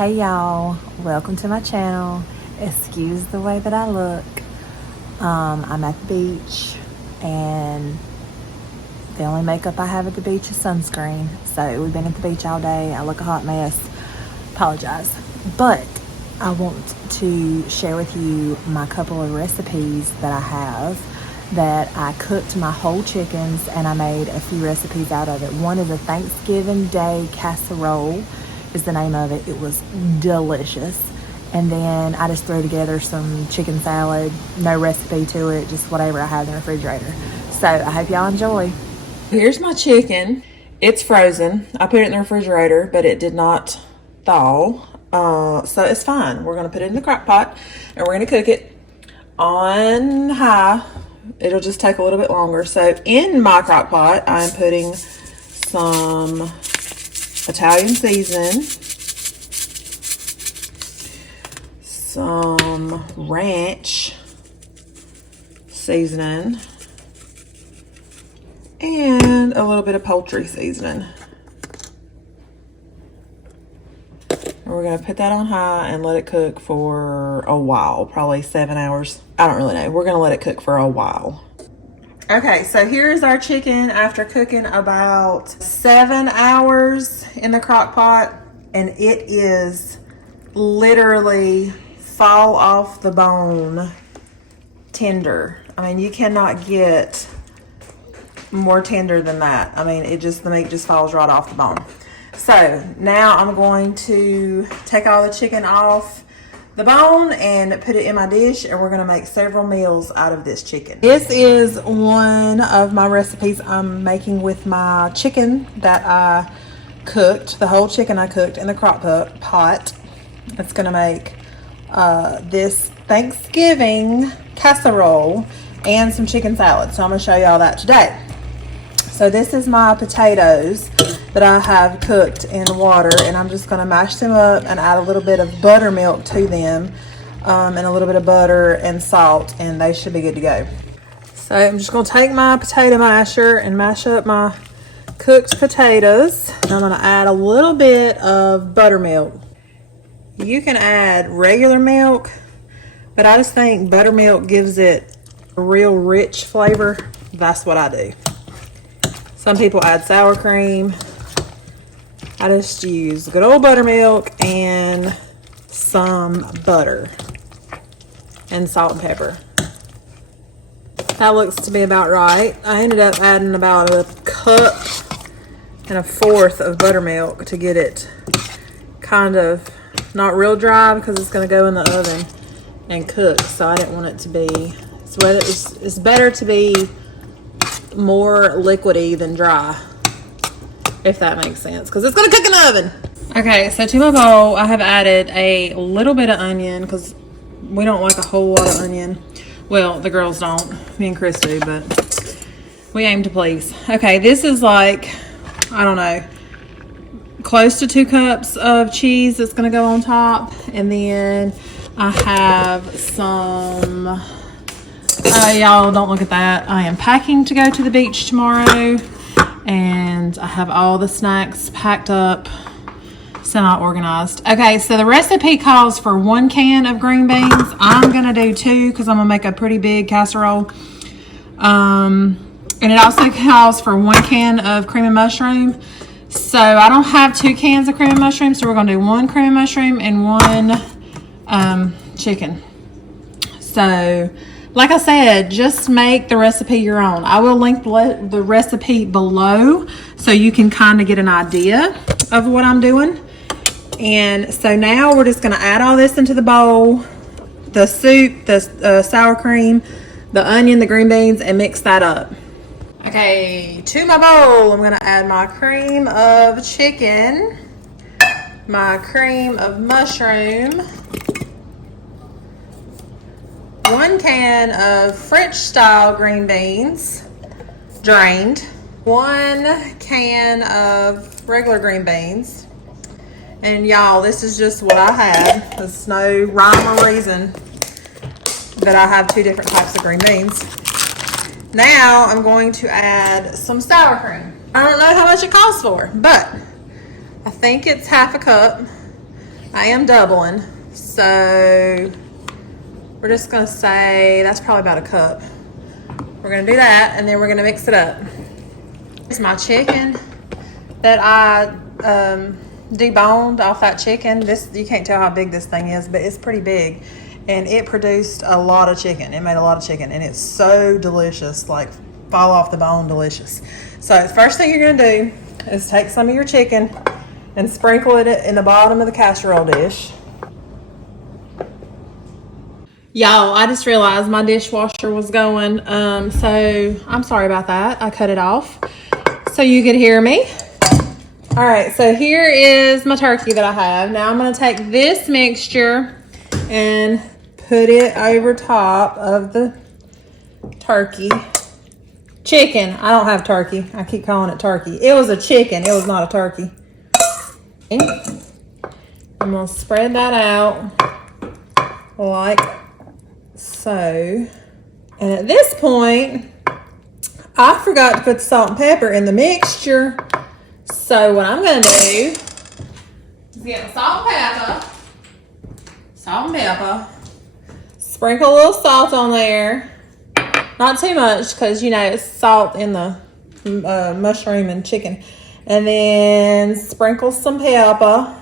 Hey y'all, welcome to my channel. Excuse the way that I look. I'm at the beach and the only makeup I have at the beach is sunscreen. So we've been at the beach all day. I look a hot mess. Apologize. But I want to share with you my couple of recipes that I have that I cooked my whole chickens and I made a few recipes out of it. One is a Thanksgiving Day casserole is the name of it. It was delicious. And then I just threw together some chicken salad, no recipe to it, just whatever I had in the refrigerator. So I hope y'all enjoy. Here's my chicken. It's frozen. I put it in the refrigerator, but it did not thaw. So it's fine. We're gonna put it in the crock pot and we're gonna cook it on high. It'll just take a little bit longer. So in my crock pot, I'm putting some Italian seasoning, some ranch seasoning, and a little bit of poultry seasoning. And we're going to put that on high and let it cook for a while, probably 7 hours. I don't really know. We're going to let it cook for a while. Okay, so here's our chicken after cooking about 7 hours in the crock pot, and it is literally fall off the bone tender. I mean, you cannot get more tender than that. I mean, the meat just falls right off the bone. So now I'm going to take all the chicken off the bone and put it in my dish, and we're going to make several meals out of this chicken. This is one of my recipes I'm making with my chicken that I cooked, the whole chicken I cooked in the crock pot. It's going to make this Thanksgiving casserole and some chicken salad. So I'm going to show you all that today. So this is my potatoes that I have cooked in water, and I'm just going to mash them up and add a little bit of buttermilk to them, and a little bit of butter and salt, and they should be good to go. So I'm just going to take my potato masher and mash up my cooked potatoes. And I'm going to add a little bit of buttermilk. You can add regular milk, but I just think buttermilk gives it a real rich flavor. That's what I do. Some people add sour cream. I just use good old buttermilk and some butter and salt and pepper. That looks to be about right. I ended up adding about a cup and a fourth of buttermilk to get it kind of not real dry, because it's going to go in the oven and cook. So I didn't want it to be, it's better to be more liquidy than dry, if that makes sense, because it's going to cook in the oven. Okay, so to my bowl I have added a little bit of onion, because we don't like a whole lot of onion. Well, the girls don't. Me and Chris do, but we aim to please. Okay, this is like, I don't know, close to 2 cups of cheese that's going to go on top. And then I have some, y'all don't look at that. I am packing to go to the beach tomorrow, and I have all the snacks packed up, semi-organized. Okay, so the recipe calls for 1 can of green beans. I'm going to do 2 because I'm going to make a pretty big casserole. And it also calls for 1 can of cream of mushroom. So I don't have 2 cans of cream of mushroom, so we're going to do 1 cream of mushroom and 1 chicken. So like I said, just make the recipe your own. I will link the recipe below so you can kind of get an idea of what I'm doing. And so now we're just going to add all this into the bowl, the soup, the sour cream, the onion, the green beans, and mix that up. Okay, to my bowl, I'm going to add my cream of chicken, my cream of mushroom, 1 can of French style green beans, drained, 1 can of regular green beans. And y'all, this is just what I had. There's no rhyme or reason that I have 2 different types of green beans. Now I'm going to add some sour cream. I don't know how much it calls for, but I think it's half a cup. I am doubling. So we're just gonna say that's probably about a cup. We're gonna do that and then we're gonna mix it up. Here's my chicken that I deboned off that chicken. This, you can't tell how big this thing is, but it's pretty big. And it produced a lot of chicken. It made a lot of chicken and it's so delicious, like fall off the bone delicious. So the first thing you're gonna do is take some of your chicken and sprinkle it in the bottom of the casserole dish. Y'all, I just realized my dishwasher was going, so I'm sorry about that. I cut it off so you could hear me. All right, so here is my turkey that I have. Now I'm gonna take this mixture and put it over top of the turkey. Chicken, I don't have turkey. I keep calling it turkey. It was a chicken, it was not a turkey. I'm gonna spread that out like so. And at this point, I forgot to put the salt and pepper in the mixture. So what I'm gonna do is get the salt and pepper, sprinkle a little salt on there. Not too much because, you know, it's salt in the mushroom and chicken. And then sprinkle some pepper.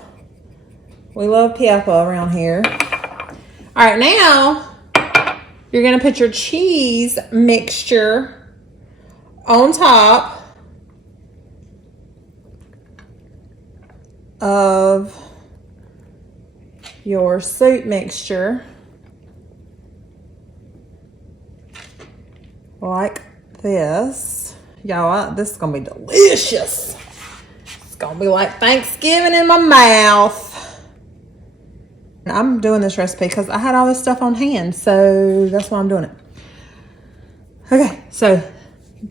We love pepper around here. All right, now you're gonna put your cheese mixture on top of your soup mixture, like this. Y'all, this is gonna be delicious. It's gonna be like Thanksgiving in my mouth. I'm doing this recipe because I had all this stuff on hand, so that's why I'm doing it. Okay, so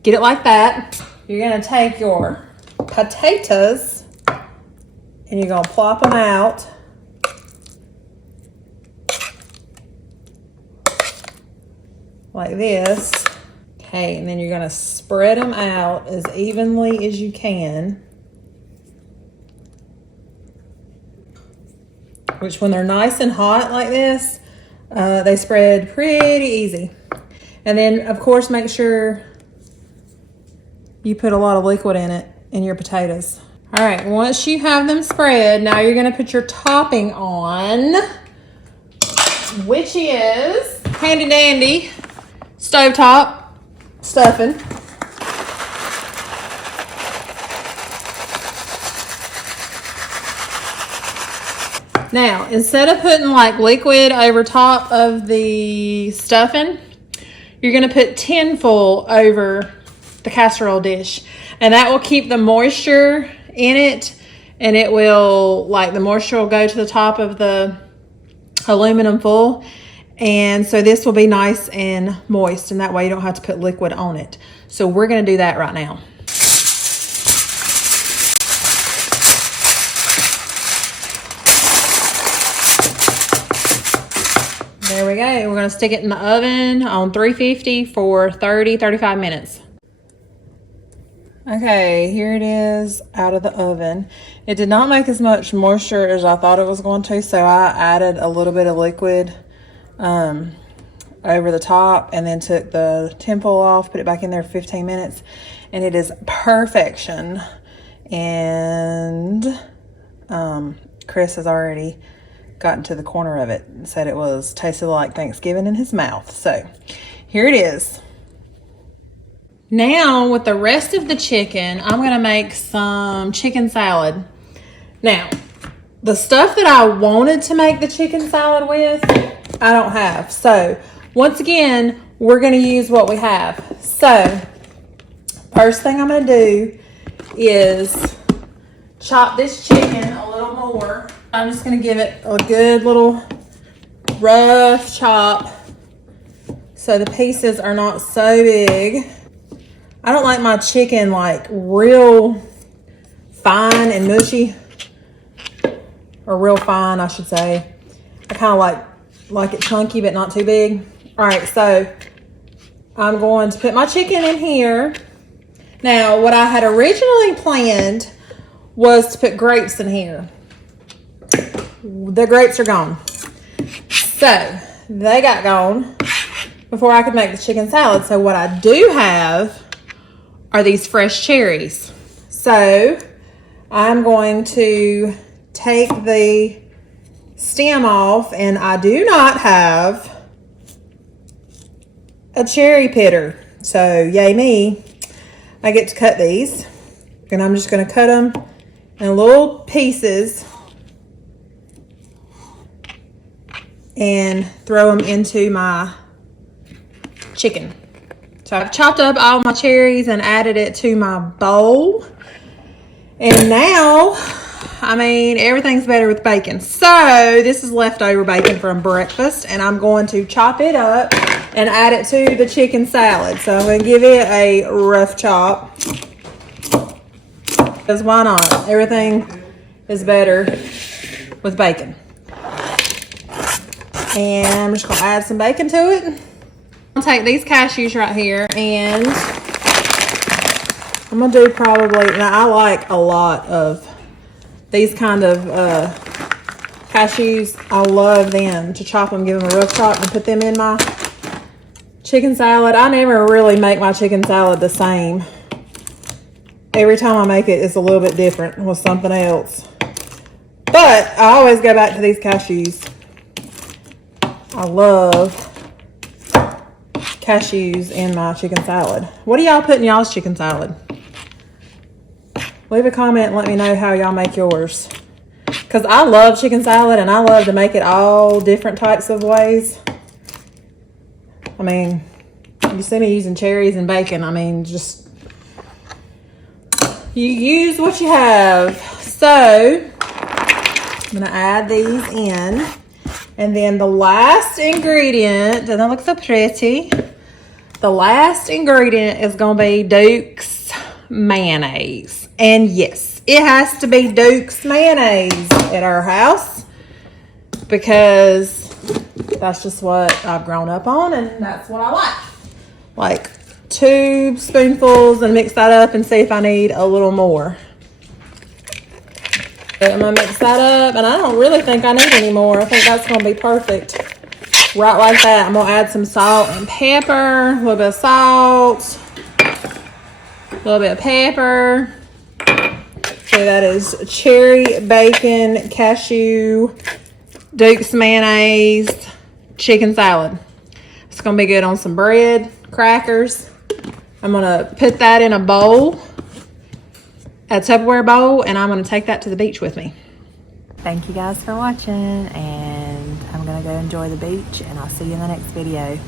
get it like that. You're gonna take your potatoes and you're gonna plop them out like this. Okay, and then you're gonna spread them out as evenly as you can. Which when they're nice and hot like this, they spread pretty easy. And then of course make sure you put a lot of liquid in it, in your potatoes. All right, once you have them spread, now you're gonna put your topping on, which is handy dandy stovetop stuffing. Now, instead of putting like liquid over top of the stuffing, you're gonna put tinfoil over the casserole dish. And that will keep the moisture in it, and it will, like, the moisture will go to the top of the aluminum foil. And so this will be nice and moist, and that way you don't have to put liquid on it. So we're gonna do that right now. There we go. We're gonna stick it in the oven on 350 for 35 minutes. Okay, here it is out of the oven. It did not make as much moisture as I thought it was going to, so I added a little bit of liquid over the top and then took the tinfoil off, put it back in there for 15 minutes, and it is perfection. And Chris has already gotten to the corner of it and said it was tasted like Thanksgiving in his mouth. So here it is. Now with the rest of the chicken, I'm gonna make some chicken salad. Now, the stuff that I wanted to make the chicken salad with, I don't have. So once again, we're gonna use what we have. So first thing I'm gonna do is chop this chicken a little more. I'm just gonna give it a good little rough chop so the pieces are not so big. I don't like my chicken like real fine and mushy, or real fine, I should say. I kind of like it chunky but not too big. All right, so I'm going to put my chicken in here. Now, what I had originally planned was to put grapes in here. the grapes are gone. So they got gone before I could make the chicken salad. So what I do have are these fresh cherries. So I'm going to take the stem off, and I do not have a cherry pitter. So yay me, I get to cut these, and I'm just going to cut them in little pieces and throw them into my chicken. So I've chopped up all my cherries and added it to my bowl. And now, I mean, everything's better with bacon. So this is leftover bacon from breakfast, and I'm going to chop it up and add it to the chicken salad. So I'm going to give it a rough chop, because why not? Everything is better with bacon. And I'm just going to add some bacon to it. I'm going to take these cashews right here, and I'm going to do probably, now I like a lot of these kind of cashews. I love them, to chop them, give them a rough chop, and put them in my chicken salad. I never really make my chicken salad the same. Every time I make it, it's a little bit different with something else. But I always go back to these cashews. I love cashews in my chicken salad. What do y'all put in y'all's chicken salad? Leave a comment and let me know how y'all make yours. Because I love chicken salad, and I love to make it all different types of ways. I mean, you see me using cherries and bacon. I mean, just, you use what you have. So I'm going to add these in. And then the last ingredient, doesn't that look so pretty? The last ingredient is going to be Duke's mayonnaise. And yes, it has to be Duke's mayonnaise at our house, because that's just what I've grown up on, and that's what I like. Like 2 spoonfuls, and mix that up and see if I need a little more. But I'm going to mix that up, and I don't really think I need any more. I think that's going to be perfect. Right like that. I'm going to add some salt and pepper, a little bit of salt, a little bit of pepper. So that is cherry, bacon, cashew, Duke's mayonnaise, chicken salad. It's going to be good on some bread, crackers. I'm going to put that in a bowl, a Tupperware bowl, and I'm going to take that to the beach with me. Thank you guys for watching, and I'm going to go enjoy the beach, and I'll see you in the next video.